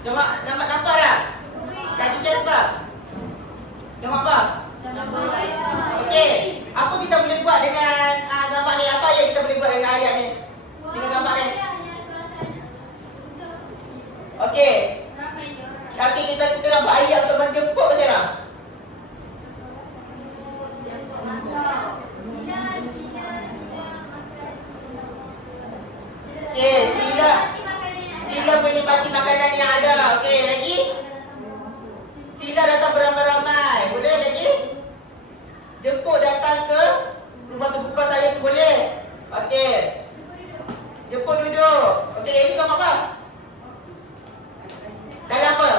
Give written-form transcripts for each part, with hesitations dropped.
Nampak tak? Kaki macam apa? Gambar apa? Okey, apa kita boleh buat dengan gambar ni? Apa yang kita boleh buat dengan ayat ni? Dengan gambar ni? Okey. Okey, kita nak buat ayat untuk menjemput macam mana? Okey, sila menikmati makanan yang ada. Okey, lagi? Sila datang beramai-ramai. Boleh lagi? Jemput datang ke rumah terbuka saya tu boleh? Okey. Jemput duduk. Okey, ini gambar apa? Dalam apa?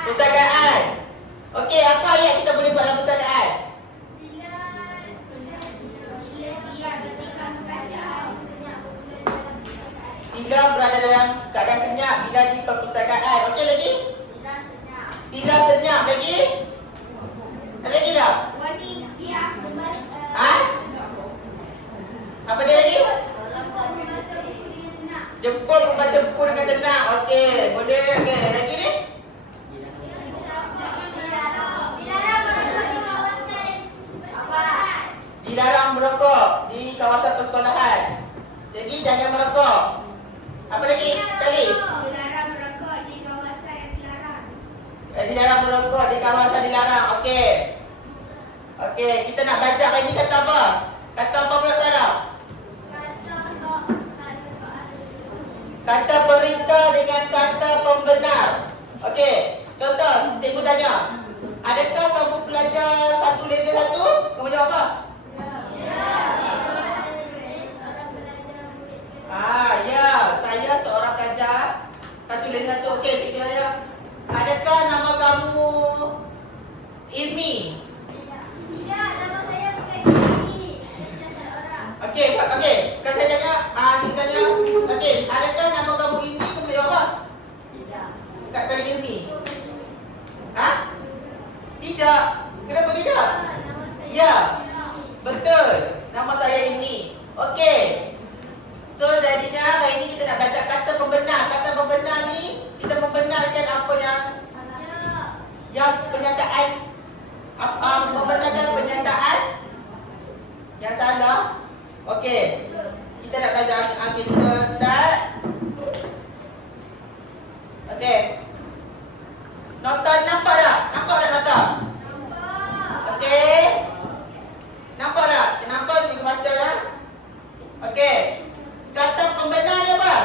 Perpustakaan. Okey, apa ayat kita boleh buat dalam perpustakaan? Sila berada dalam keadaan senyap bila di perpustakaan. Okey lagi? Sila senyap lagi? Ada lagi tak? Ha? Apa dia lagi? Jemput membaca buku dengan tenang. Okey, boleh. Okey, lagi ni? Dilarang merokok di kawasan persekolahan. Jadi jangan merokok. Apa lagi? Tadi? Dilarang merokok di kawasan yang dilarang. Dilarang merokok di kawasan dilarang. Okey. Okey, kita nak baca hari ni kata apa? Kata apa pula tak? Kata perintah dengan kata pembenar. Okey, contoh, cikgu tanya, adakah kamu pelajar satu lesen satu? Kamu jawab apa? Ya, saya seorang pelajar satu lesen satu. Okey, cikgu tanya, adakah nama kamu Ilmi? Tidak, nama saya bukan Ilmi. Saya seorang. Okey, kan saya tanya, cikgu tanya, okey, adakah nama kamu Ilmi? Kamu jawab apa? Tidak. Kat kali Ilmi. Ha? Tidak. Kenapa tidak? Ya. Betul. Nama saya Ilmi. Okey. So jadinya hari ini kita nak belajar kata pembenar. Kata pembenar ni kita membenarkan apa yang pernyataan membenarkan pernyataan yang salah. Okey. Kita nak belajar kita start. Okey. Nota nampak tak? Nampak tak nota? Okey. Nampak tak? Kenapa cikgu baca dah? Okey. Kata pembenar ni apa?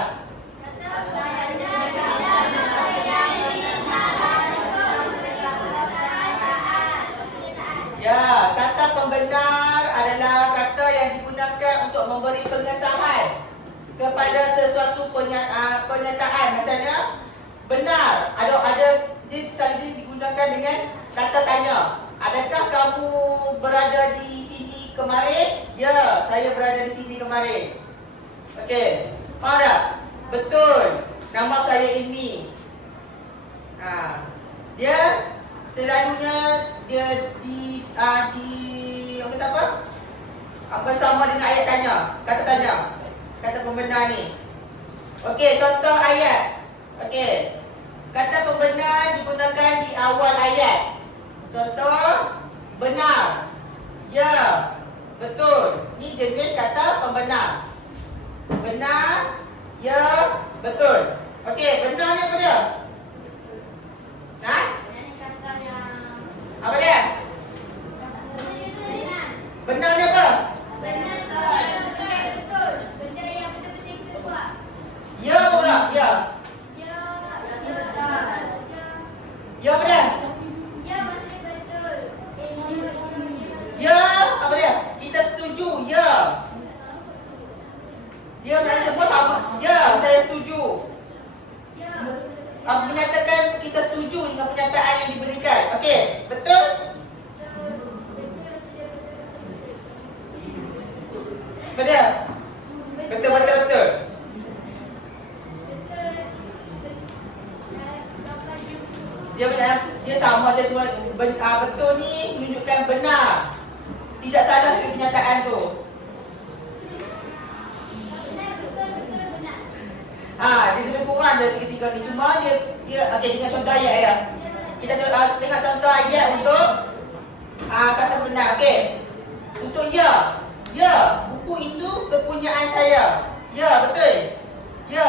Ya, kata pembenar adalah kata yang digunakan untuk memberi pengesahan kepada sesuatu pernyataan. Macamnya benar. Ada dia selalu digunakan dengan kata tanya. Adakah kamu berada di sini kemarin? Ya, saya berada di sini kemarin. Okey. Faham tak? Betul. Nama saya Ilmi. Dia selalunya dia kata apa? Bersama dengan ayat tanya, kata tanya. Kata pembenar ni. Okey, contoh ayat. Okey. Kata pembenar digunakan di awal ayat. Contoh, benar. Ya, betul. Ni jenis kata pembenar. Benar, ya, betul. Okey, benar ni apa dia? Ha? Apa dia? Benar ni apa? Betul. Benda yang betul-betul kita buat. Ya pula, ya. Ya apa dia? Ya, maksudnya betul. Ya, apa dia? Kita setuju, ya. Dia nak sebut apa? Ya, saya setuju. Ya. Menyatakan kita setuju dengan pernyataan yang diberikan. Okey, betul? Betul? Betul. Dia sama saja cuma betul ni menunjukkan benar. Tidak salah dengan pernyataan tu. kurang dari tiga-tiga ni. Cuma dia okey, tengok contoh ayat ya. Kita tengok contoh ayat untuk kata benar. Okey. Untuk ya. Ya, buku itu kepunyaan saya. Ya, betul. Ya,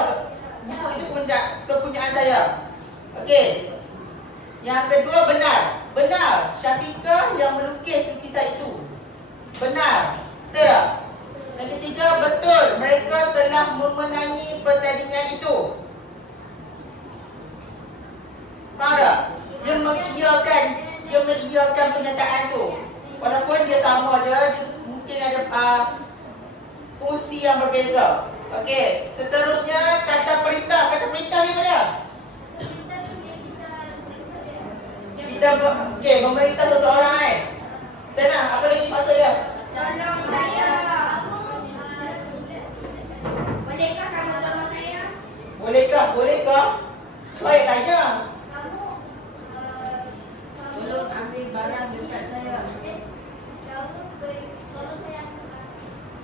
buku itu kepunyaan saya. Okey. Yang kedua benar. Benar. Syafiqah yang melukis lukisan itu. Benar. Betul tak? Yang ketiga betul. Mereka telah memenangi pertandingan itu. Faham tak? Dia mengiyakan pernyataan tu. Walaupun dia sama je, mungkin ada fungsi yang berbeza. Okey, seterusnya kata perintah. Kata perintah ni mana? Kita memerintah seseorang Sana, apa lagi maksud dia? Tolong saya. Bolehkah kamu tolong saya? Bolehkah? Saya tanya. Kamu Tolong ambil barang dekat saya.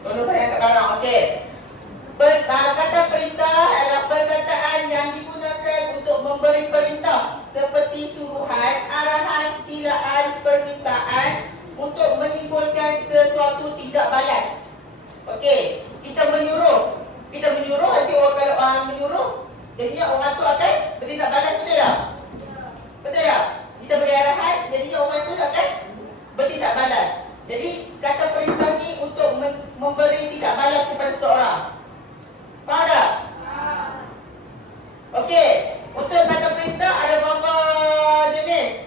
Tolong saya angkat barang. Okey. Kata perintah adalah perkataan yang digunakan untuk memberi perintah seperti suruhan, arahan, silaan, permintaan untuk menimbulkan sesuatu tindak balas. Okey, kita menyuruh. Nanti kalau orang menyuruh, jadinya orang tu akan bertindak balas, betul tak? Betul tak? Kita beri arahan, jadinya orang tu akan bertindak balas. Jadi kata perintah ni untuk memberi tindak balas kepada seseorang. Faham tak? Okey, untuk kata perintah ada berapa jenis?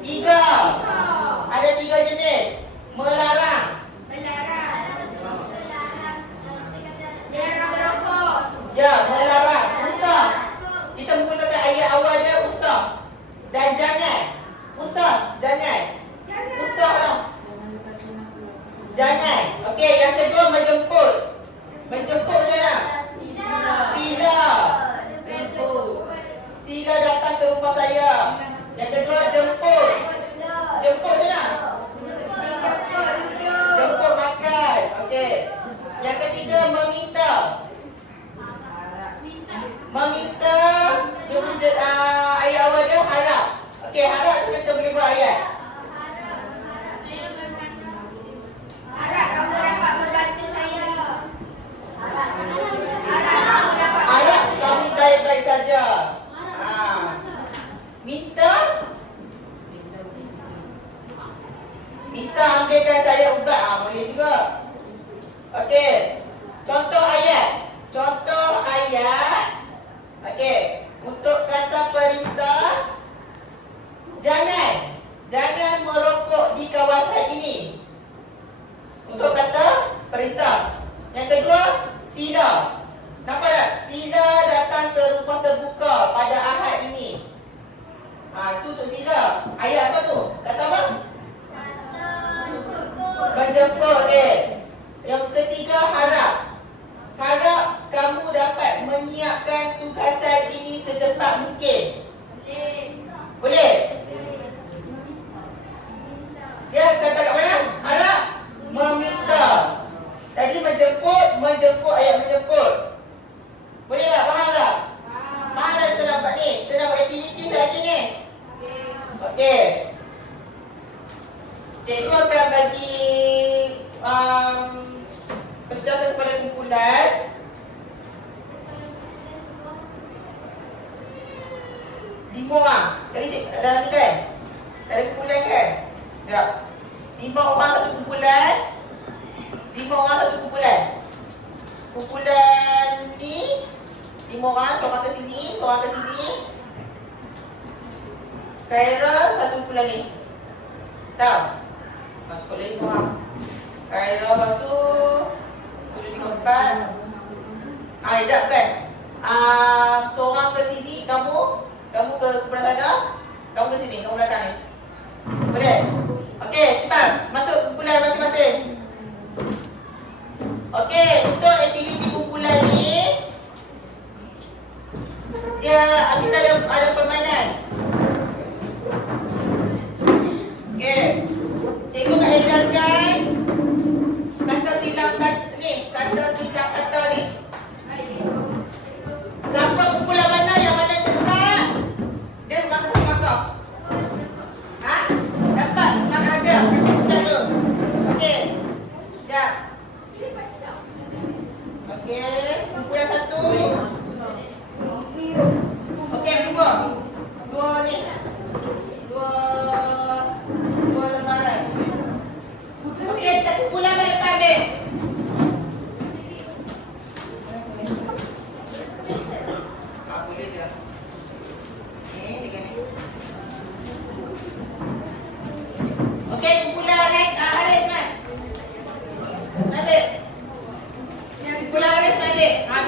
Tiga. Ada tiga jenis. Melarang. Ya, melarang. Usah. Kita menggunakan ayat awal dia usah. Dan jangan. Usah, jangan. Usah lah. Jangan. Okey, yang kedua menjemput. Menjemput macam mana? Sila. Sila datang ke rumah saya. Yang kedua jemput. Jemput macam mana? Jemput makan. Okey. Yang ketiga meminta. Meminta. Ayat awal dia harap. Okey, harap tu kita boleh buat ayat. Harap kamu dapat membantu saya. Harap kamu baik-baik saja. Minta ambilkan saya ubat. Boleh juga. Okey. Contoh ayat. Okey. Untuk kata perintah, jangan merokok di kawasan ini. Untuk kata perintah. Yang kedua, sila. Nampak tak? Sila datang ke rumah terbuka pada Ahad ini. Itu untuk sila. Ayat apa tu? Kata apa? Menjemput. Okey. Yang ketiga, harap. Harap kamu dapat menyiapkan tugasan ini secepat mungkin. Boleh? Dia kata kat mana? Harap meminta. Tadi menjemput, ayat menjemput. Boleh tak? Faham tak? Faham tak kita nak buat ni? Kita nak buat aktiviti lagi ni. Okey. Cikgu akan bagi pecahkan kepada kumpulan. Lima orang. Tadi dalam ni kan? Ada kumpulan kan? Ya. 5 orang satu kumpulan. 5 orang satu kumpulan. Kumpulan ni 5 orang, seorang ke sini, seorang ke sini. Khaira satu kumpulan ni. Tahu? Cukup lagi 5 orang. Khaira lepas tu 1, 2, 3, 4. Sekejap kan? Seorang ke sini, kamu ke kumpulan sana. Kamu ke sini, kamu belakang ni. Boleh? Okey, cepat. Masuk kumpulan masing-masing. Okey, untuk aktiviti kumpulan ni, kita ada permainan. Okey. Cikgu nak ajarkan kata silang kata ni.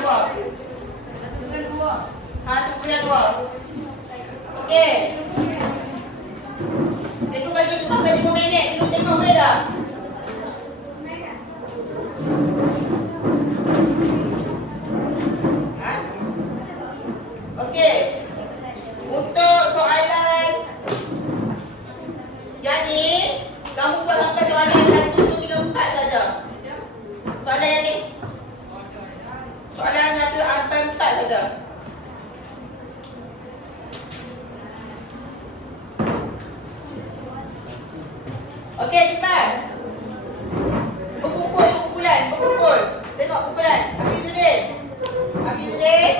dua. Ha, 1.2. Okey. Cikgu bagi masa 5 minit. Cikgu tengok boleh tak? Ha? Okey. Untuk soalan yang ni, kamu buat sampai soalan 1 tu 3, 4 saja. Soalan yang ni. Soalan 1 sampai 4 saja. Okey, cepat. Berkumpul kumpulan, berkumpul. Tengok kumpulan. Hafizuddin. Hafizuddin.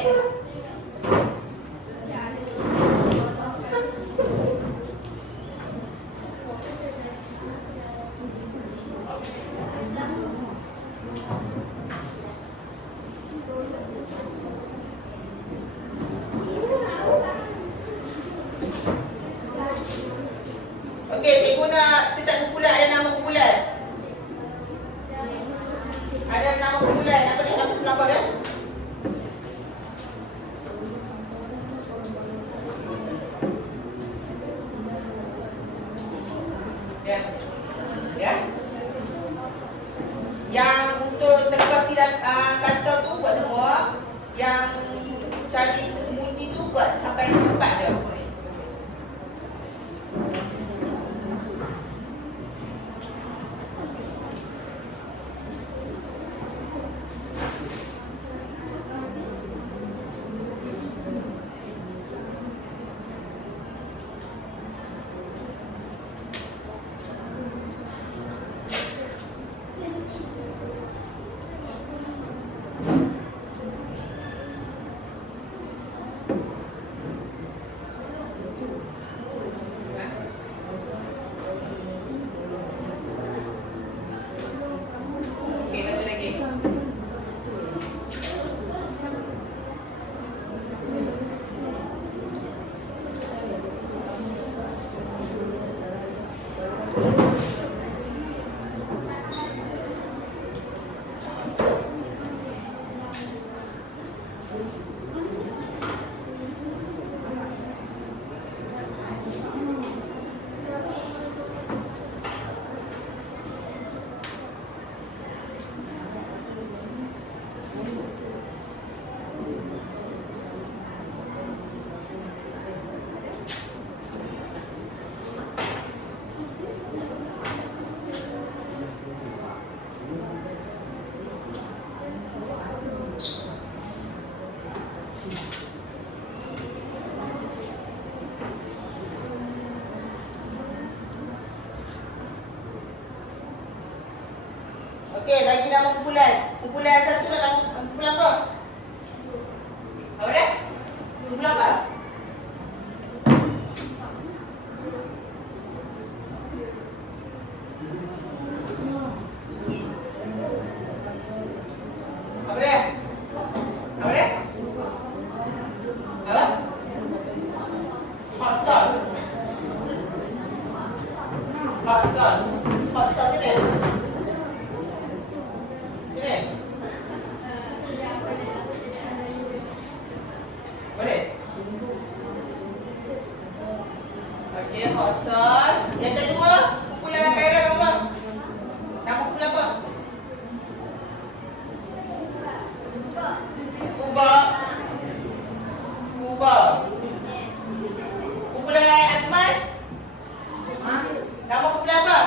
Okey, cikgu nak cetak kumpulan. Ada nama kumpulan. Ada nama kumpulan. Apa ni? Nama kumpulan apa dia? Ya. Ya. Yang untuk teka silap kata tu buat semua. Yang cari sembunyi tu buat sampai 4 je. Okey, satu lagi. Okey, bagi nama kumpulan. Kumpulan satu nak nama kumpulan apa? Apa dia? Kumpulan apa? Apa dia? Apa dia? Apa? Hot sauce. Hot sauce. Hot sauce ni. Boleh? Boleh? Okey, hot sauce. Yang kedua, kumpulan Khairul apa? Nama kumpulan apa? Scuba. Scuba. Kumpulan Akmal? Nama kumpulan apa?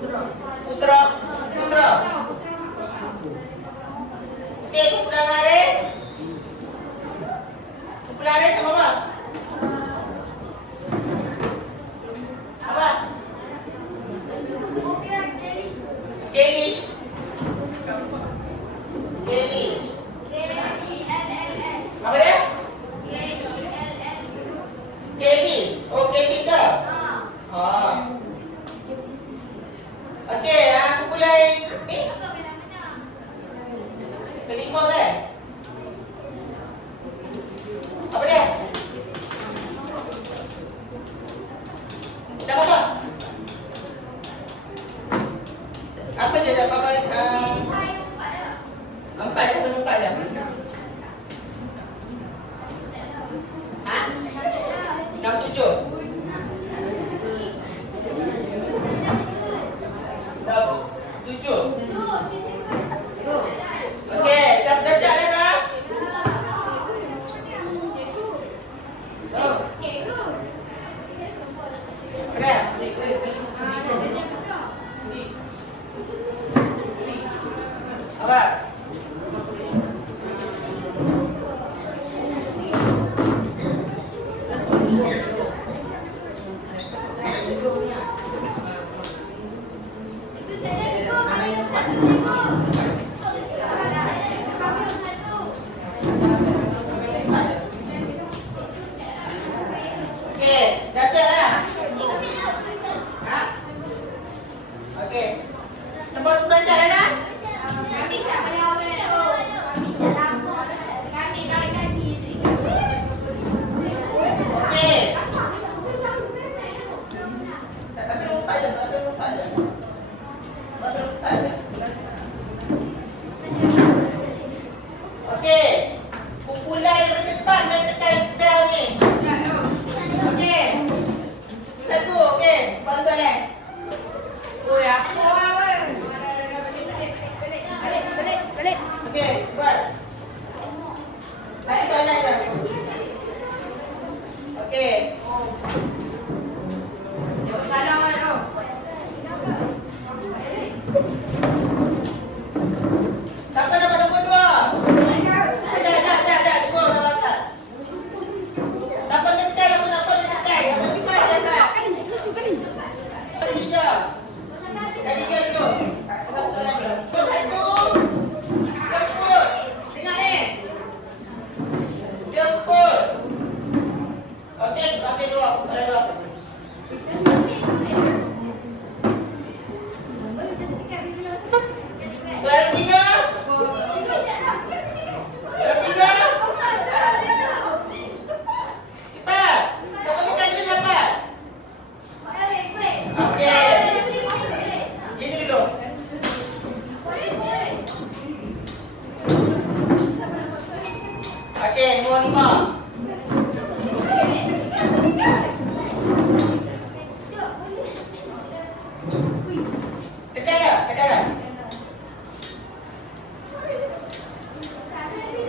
Putra. Putra. Okey, kumpulan Haris. Kumpulan Haris nama apa? Apa? Kelly. Kelly. Apa dia? Kelly. Oh, Kelly ke? Ha. Okey, kumpulan ni kelima kan? Apa dia? Nama apa? Apa je dah apa? saja. Ha? 67. Berapa? 7. Okey, dah belajar dah tak? Keren. Apa? Okey, dah siap dah? Ha? Okey. Semua tu belajar dah tak? Okey. Tapi lupa je, lupa je. Lupa je. Okey. Kumpulan yang cepat dan tekan bell ni. Okey. Satu, okey. Bantu ni. Okey, buat. Satu soalan je. Okey. Siapa dapat nombor 2? Sekejap. Tunggu, dah batal. Siapa tekan, siapa tekan? Siapa cepat, cepat. Khadijah. Khadijah dulu. Satu lagi. Satu. Jemput. Dengar ni. Jemput. Okey, dua. Ada dua. Soalan 3. Soalan 3. Cepat. Siapa tekan dulu dapat. Okey. Ini dulu. Okey, nombor 5. Tekan dah.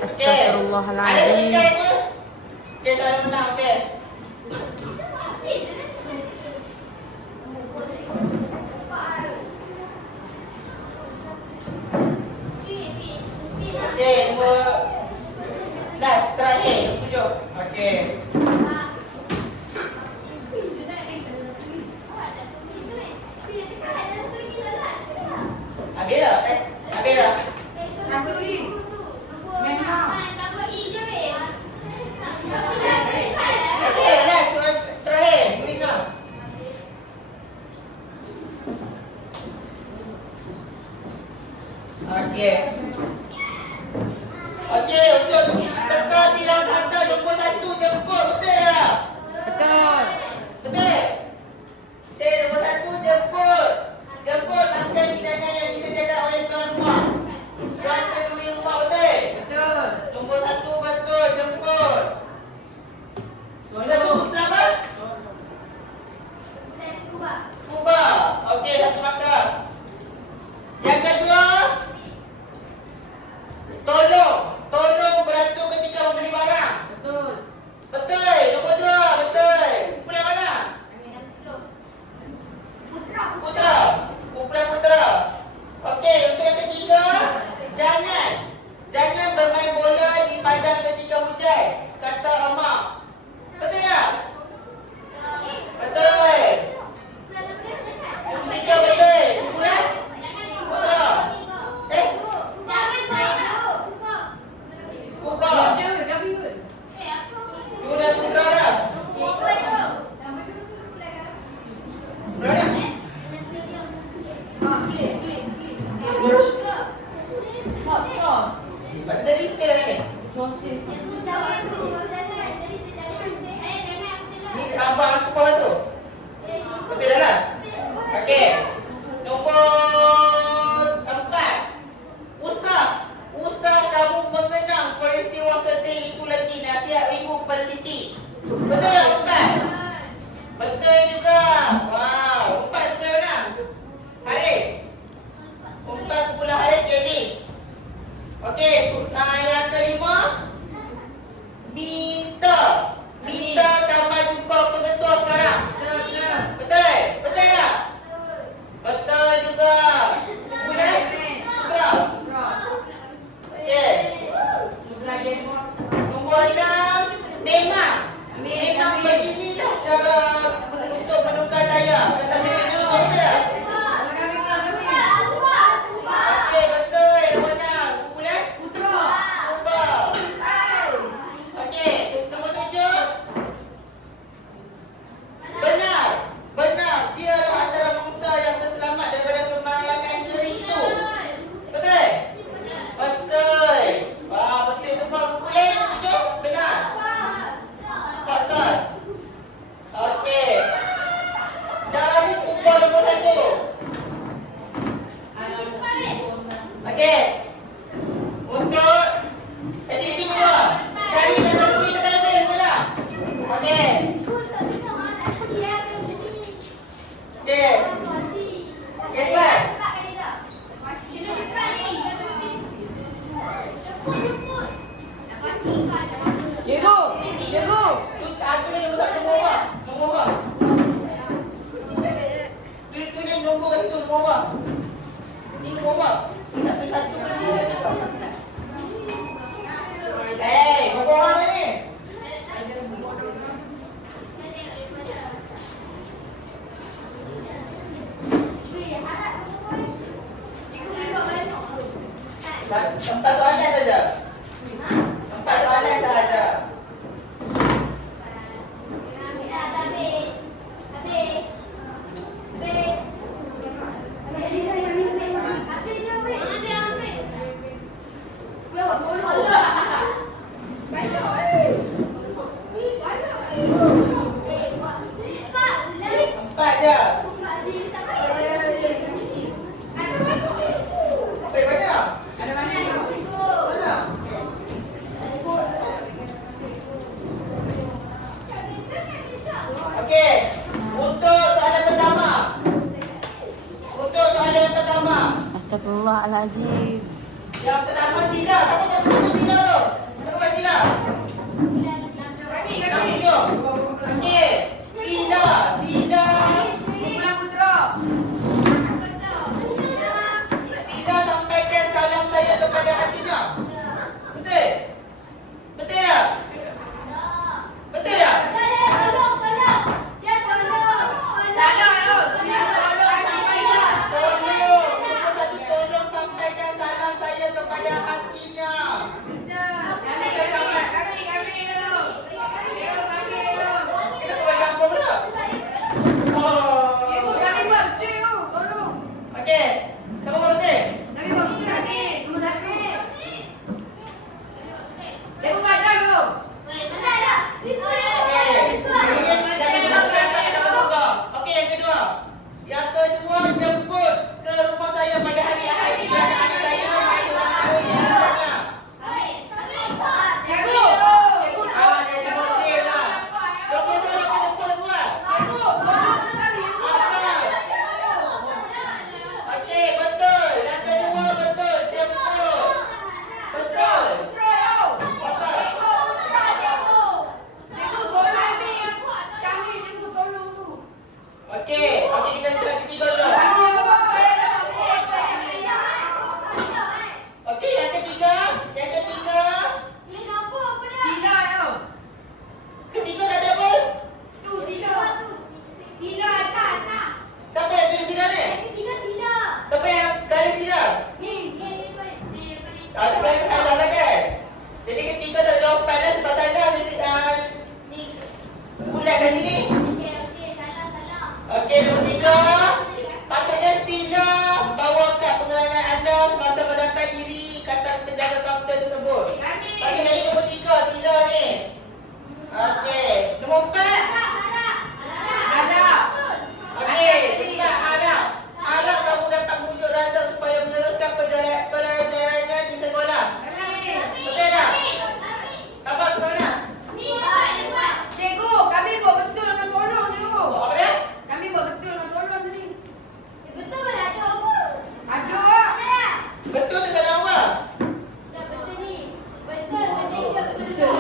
Astagfirullahaladzim. Ada tekan ke? Okey, dah menang. Okey. Okey, nombor last terakhir 7. Okey. Habis dah? Habis dah? Okey, last soalan terakhir. Murina. Okey. Okey, untuk teka bilang kata nombor 1 jemput, betul tak? Betul. Betul? Okey, nombor 1 jemput. Jemput makan hidangan yang disediakan oleh tuan rumah. Tuan keduri rumah, betul? Betul. Nombor 1 betul, jemput. Nombor 1 apa? Cuba. Okey, satu markah. Yang kedua, tolong bantu ketika membeli barang. Betul. Betul. Nombor 2, betul. Kumpulan mana? Putra. Kumpulan Putra. Okey, untuk yang ketiga, jangan bermain bola di padang ketika hujan. Kata Amak. Betul tak? Betul. Yang ketiga betul. Kumpulan Putra. Kuba. Kumpulan Putra dah. Berapa? Pada tadi kita ni. Ni abang aku bawah tu. Okey dah lah. Okey. Nombor 4. Usah kamu Okey. Untuk aktiviti kedua. Cari kata kunci tekan lesen pula. Okey. Okey. Cepat. Cikgu, cikgu. Aku ni nombor satu nombor apa? Nombor apa? Tu ni nombor kat situ nombor apa? Ni nombor apa? Satu ke dua ke tiga? Hei, nombor mana ni? Empat soalan saja. Empat soalan saja. Empat je. Okey, banyak. Mana? Okey. Untuk soalan pertama. Untuk soalan pertama. Astagfirullahaladzim. Yang pertama sila. Siapa yang pertama sila tu? Siapa sila? Kami tu. Okey. Sila. Sila. Sila sampaikan salam saya kepada hatinya. Betul? Betul tak? Betul tak? Tolong. Nombor satu, tolong sampaikan salam saya kepada hatinya. Kita buat campur pula. Oh. Okey. Siapa buat betul? Okey, yang kedua. Yang kedua, jemput ke rumah saya pada hari Ahad di kerana anak saya main ulang tahun di rumahnya. Dia jemput dia lah. Jemput. Okey, betul. Yang kedua, betul. Jemput. Betul. Okey, kita sudah ketiga dulu. Okey, yang ketiga. Ketiga dah ada apa? Siapa yang tulis sila ni? Siapa yang garis sila? Ada garis salah lah kan? Jadi ketiga tak ada jawapan lah sebab salah ni bulat kat sini. Okey, nombor tiga. Patutnya sila bawa kad pengalaman anda semasa mendaftar diri kata penjaga kaunter tersebut. Bagi lagi nombor tiga, sila ni. Okey, nombor empat. Okey, empat harap. Harap kamu dapat menunjuk rasa supaya meneruskan pelajarannya di sekolah. Betul tak? Apa ke mana? Cikgu, kami buat betul dengan tolong cikgu. Apa dia? Kami buat betul dengan tolong tadi. Betul ada apa? Ada. Betul tu tak ada apa? Tak betul ni. Betul betul betul.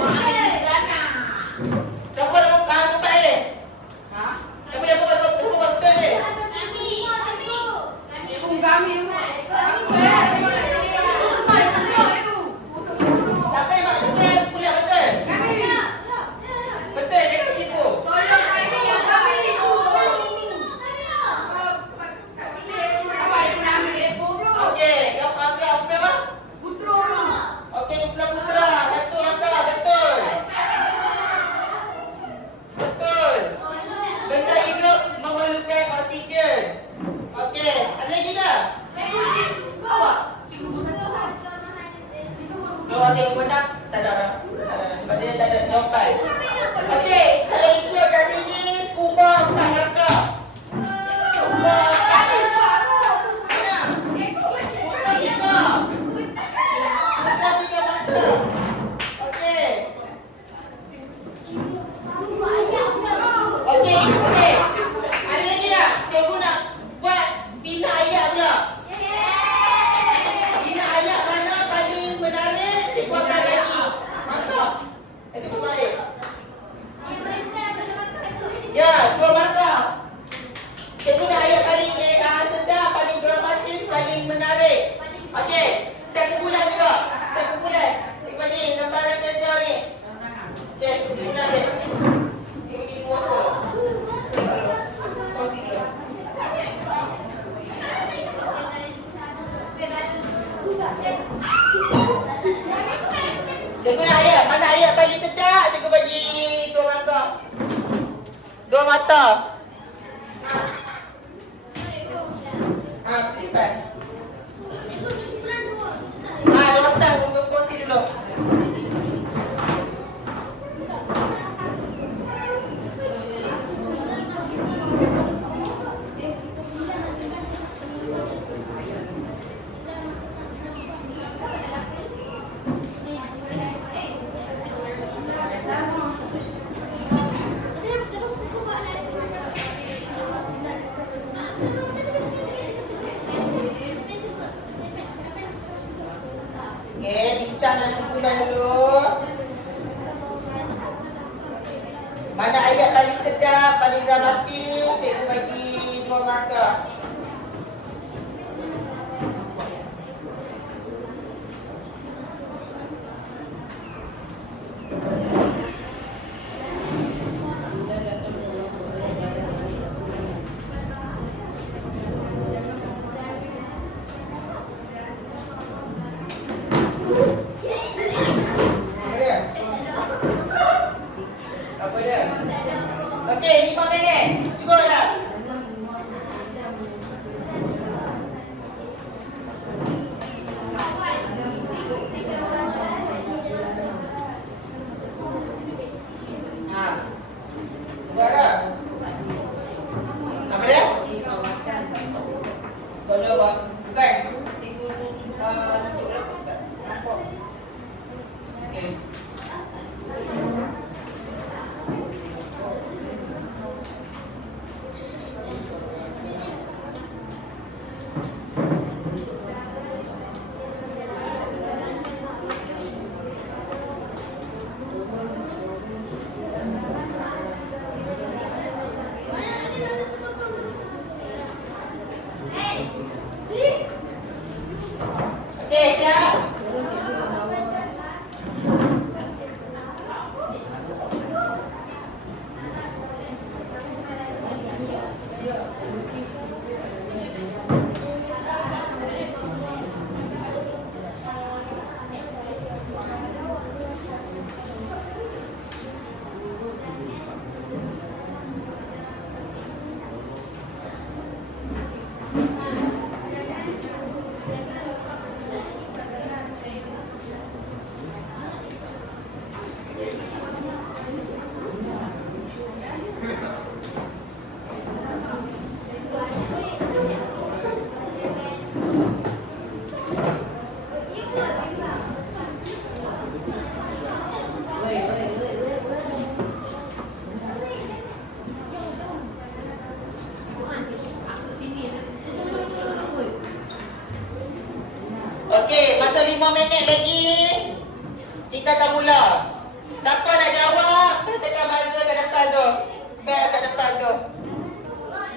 Siapa yang faham empat ni? Ha? Siapa yang buat betul ni? Cikgu kami. Siapa yang maksud kuliah betul? Betul, jangan tipu. Tolong kami yang kami itu. Okey, yang ambil apa? Putra. Okey, putra. Betul angka, betul. Betul. Benda hidup memerlukan oksigen. Okey, ada lagi tak? Kalau ada yang benar, tak ada. Sebab dia tak ada jawapan. Okey, kalau ikut kat sini, scuba 4 langkah. Scuba 4. Mana? Scuba 5. Cikgu nak ayat. Mana ayat bagi sedap? Cikgu bagi 2 mata. 2 mata. Cepat. 2 mata. Berhenti dulu. Okey, bincang dalam kumpulan dulu. Mana ayat paling sedap, paling dramatik, cikgu bagi 2 markah. Apa dia? Okey, 5 minit. Cukup dah. Buat dah. Apa dia? Kalau bukan cikgu untuk bukan. Nampak. Okey. Okey, siap. Okey, masa 5 minit lagi kita akan mula. Siapa nak jawab, tekan buzzer kat depan tu. Bel kat depan tu.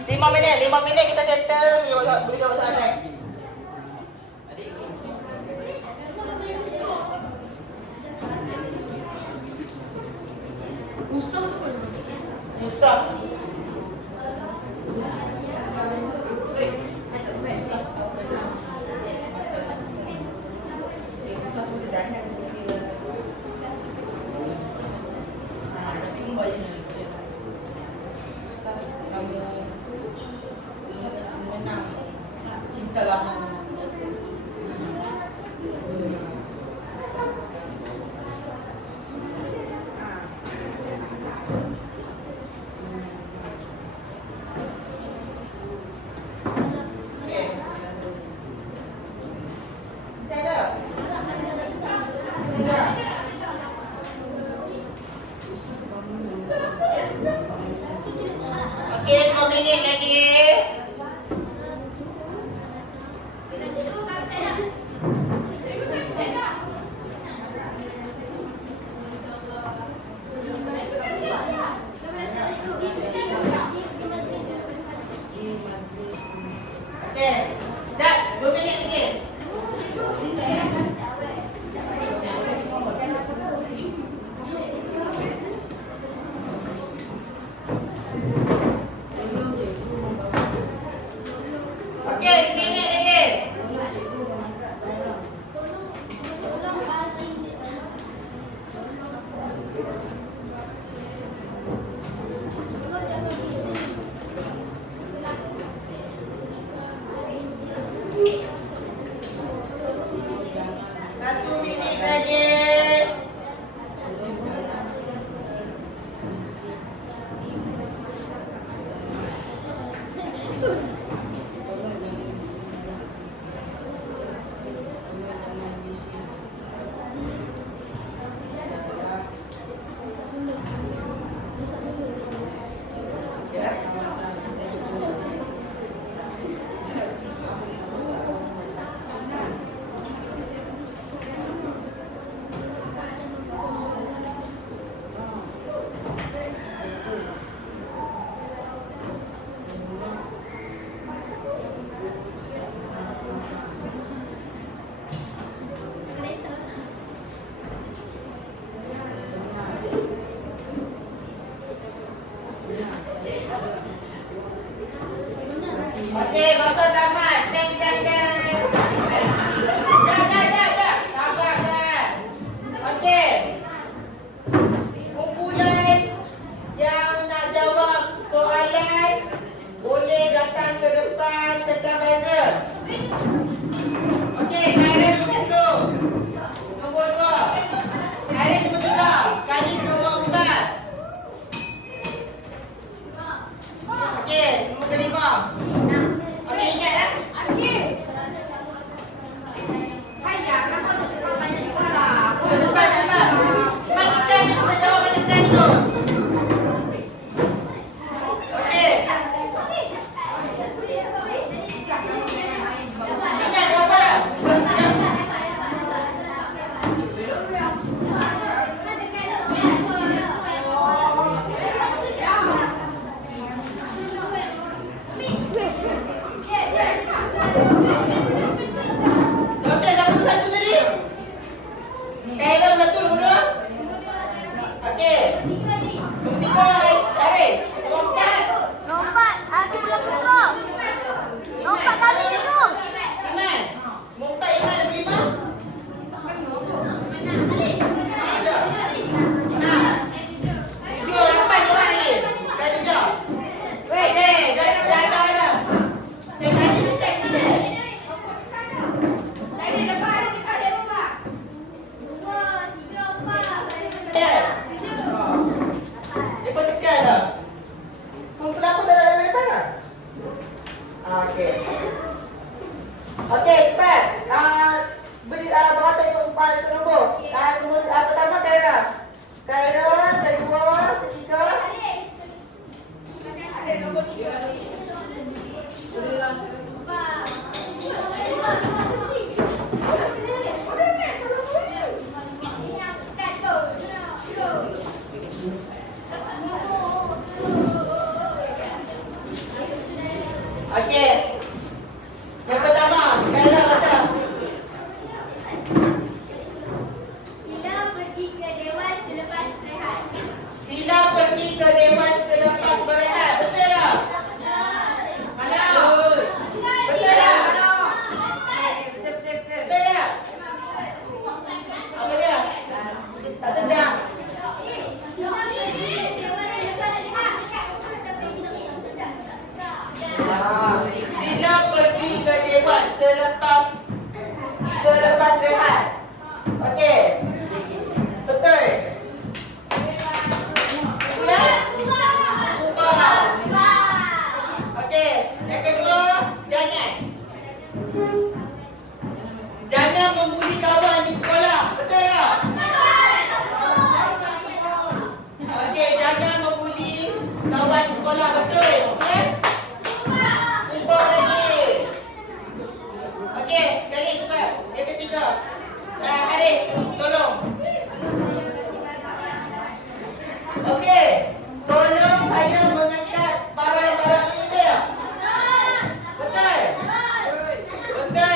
5 minit kita settle boleh jawab soalan. Usah. Cinta lama. Okey, 2 minit lagi. Okey. Dah, 2 minit lagi. Okey, 1 minit lagi. Okey, Khairul nombor 1. Nombor 2. Khairul nombor 3. Khairul nombor 4. Okey, nombor kelima. Okey, ingat lah. Ayah, kenapa nak cakap banyak sekolah? Cepat, cepat. Pastikan dia sudah jawab pastikan dulu. Okey. Ingat jawapan. Okey, dah puluh satu tadi. Khairul satu dulu. Okey. Nombor 3, Haris. Nombor 4. Lompat, aku belum kontrol. Lompat kami juga. Iman. Nombor 4 Iman, nombor 5. Ada. 6. 7, 8 orang lagi. Dah 7. Okey, dah ada. Okey, tadi dekat sini. Tadi depan ada kita ada rumah. Yes. Dia pun tekan dah. Kumpulan apa tak ada depan dah? Okey. Okey, cepat. Beri berapa ikut pada nombor. Nombor pertama Khaira. Khaira, kedua, ketiga. Ada nombor 3. Okey. Yang pertama, Khaira baca. Sila pergi ke dewan selepas rehat. Sila pergi ke dewan selepas berehat. Betul tak? Kalau. Betul tak? Betul. Betul tak? Apa dia? Tak sedap. Sila pergi ke dewan selepas rehat. Sila pergi ke dewan selepas rehat. Okey. Betul. Sila. Ubah. Okey. Yang kedua, jangan. Jangan membuli kawan di sekolah. Betul tak? Okey, jangan membuli kawan di sekolah. Betul. Okey? Ubah lagi. Okey, cari cepat. Yang ketiga. Haris, tolong. Okey. Tolong saya mengangkat barang-barang ini, betul tak? Betul. Betul.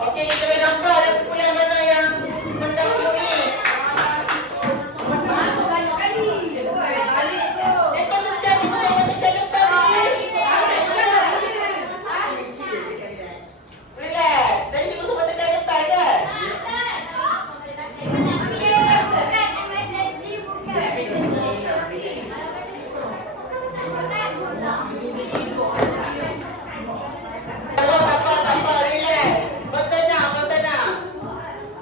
Okey, kita boleh nampak dah kumpulan mana yang mendahului. Mana banyak kali. Banyak kali tu. Lepas tu jadi kita depan ni. Relax. Tadi semua tekan depan kan? Kalau tak apa, relax. Bertenang.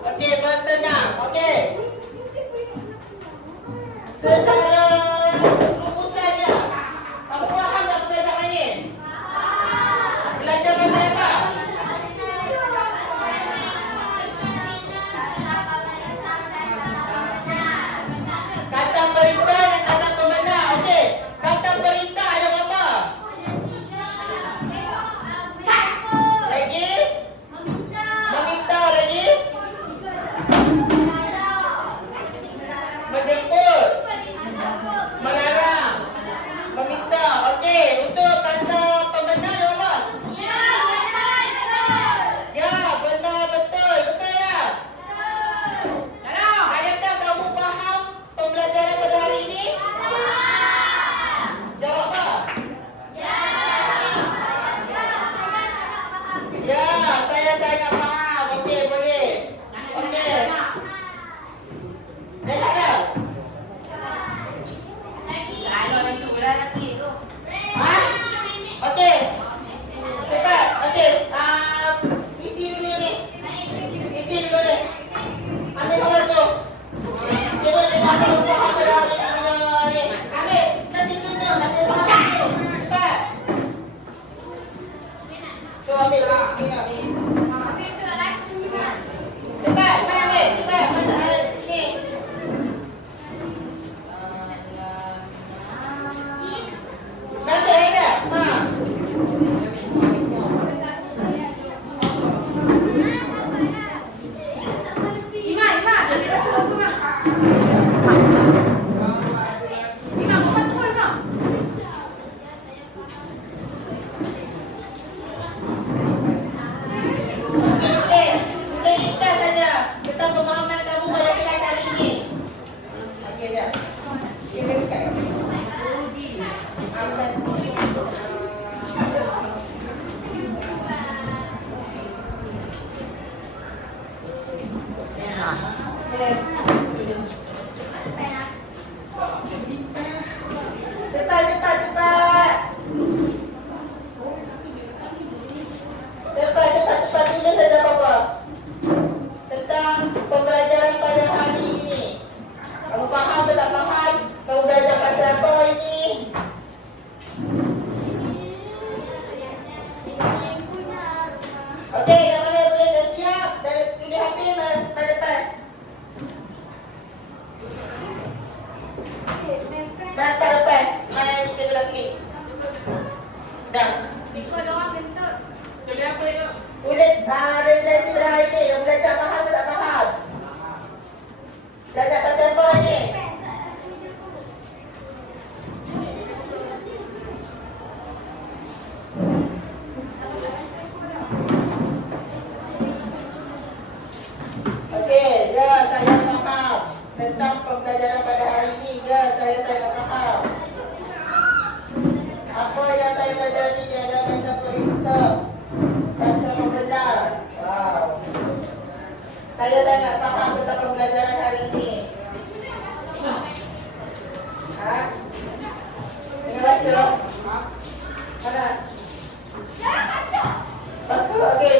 Okey, bertenang. Okey. Secara rumusannya, kamu faham tak belajar ni? Belajar pasal apa? Kata perintah dan kata pembenar. Okey. Kata perintah ada berapa? Lagi? Meminta lagi? Menjemput. Melarang. Meminta. Okey. Untuk kata pembenar ada berapa? Ya, benar betul. Betul tak? Adakah kamu faham pembelajaran pada hari ini? Jawab apa? Ya, saya sangat faham. Okey, boleh. Okey. Dah tak ada? Ha? Okey. Cepat. Okey. Isi dulu ni. Ambil nomor tu. Kita tengok kamu faham pada hari ini. Ambil. Nanti tunjuk. Nanti sama tu. Cepat. Tu ambil lah. Cepat. Mai ambil. Cepat. Ni. Nanti ada. Ha. Okey. Kita ringkas saja tentang pemahaman kamu pada kelas hari ini. Okey, jap. Kita ringkas. Cepat. Tulis saja apa-apa tentang pembelajaran pada hari ini. Kamu faham atau tak faham? Kamu belajar pasal apa ini? Okey, yang mana boleh dah siap? Dah tulis habis pada depan. Bantar depan. Main kita dah klik. Dah. Tulis realisasi pada hari ini. Yang belajar faham atau tak faham? Belajar pasal apa ni? Okey, ya saya faham tentang pembelajaran pada hari ini. Ya saya faham. Apa yang saya pelajari adalah kata perintah, kata pembenar. Wow. Saya sangat faham tentang pembelajaran hari ini. Ha? Ini baca. Mana? Baca. Okey.